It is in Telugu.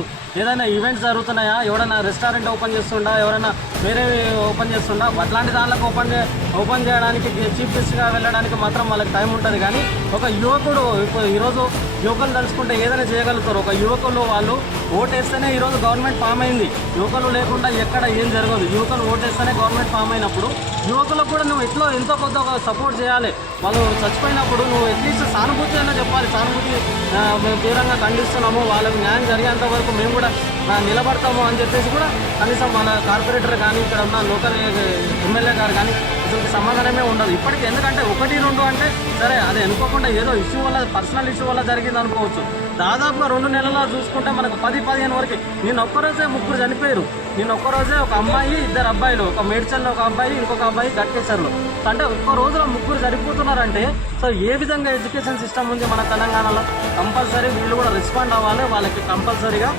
కాదు, ఏదైనా ఈవెంట్స్ జరుగుతున్నాయా, ఎవరైనా రెస్టారెంట్ ఓపెన్ చేస్తుండా, ఎవరైనా వేరే ఓపెన్ చేస్తుండా, అట్లాంటి దాంట్లోకి ఓపెన్ చేయడానికి చీఫ్ గెస్ట్గా వెళ్ళడానికి మాత్రం వాళ్ళకి టైం ఉంటుంది. కానీ ఒక యువకుడు ఇప్పుడు ఈరోజు యువకులు తలుచుకుంటే ఏదైనా చేయగలుగుతారు. ఒక యువకులు వాళ్ళు ఓటేస్తేనే ఈరోజు గవర్నమెంట్ ఫామ్ అయింది. యువకులు లేకుండా ఎక్కడ ఏం జరగదు. యువకులు ఓటేస్తేనే గవర్నమెంట్ ఫామ్ అయినప్పుడు యువకులకు కూడా నువ్వు ఎంతో కొంత సపోర్ట్ చేయాలి. వాళ్ళు చచ్చిపోయినప్పుడు నువ్వు అట్లీస్ట్ సానుభూతి అయినా చెప్పాలి. సానుభూతి మేము తీవ్రంగా ఖండిస్తున్నాము, వాళ్ళకి న్యాయం జరిగేంత వరకు మేము కూడా నిలబడతాము అని చెప్పేసి కూడా కనీసం మన కార్పొరేటర్ కానీ ఇక్కడ ఉన్న లోకల్ ఎమ్మెల్యే గారు కానీ అసలు సమాధానమే ఉండదు ఇప్పటికీ. ఎందుకంటే 1-2 అంటే సరే, అది అనుకోకుండా ఏదో ఇష్యూ వల్ల, పర్సనల్ ఇష్యూ వల్ల జరిగింది అనుకోవచ్చు. దాదాపుగా 2 నెలల్లో చూసుకుంటే మనకు 10-15 వరకు నేను ఒక్కరోజే 3 చనిపోయారు. నేను ఒక్కరోజే ఒక అమ్మాయి, 2 అబ్బాయిలు, ఒక మేడ్చల్లో ఒక అబ్బాయి, ఇంకొక అబ్బాయి గట్కేసర్లో. అంటే ఒక్క రోజులో 3 సరిపోతున్నారంటే సో ఏ విధంగా ఎడ్యుకేషన్ సిస్టమ్ ఉంది మన తెలంగాణలో. కంపల్సరీ వీళ్ళు కూడా రెస్పాండ్ అవ్వాలి. వాళ్ళకి కంపల్సరీగా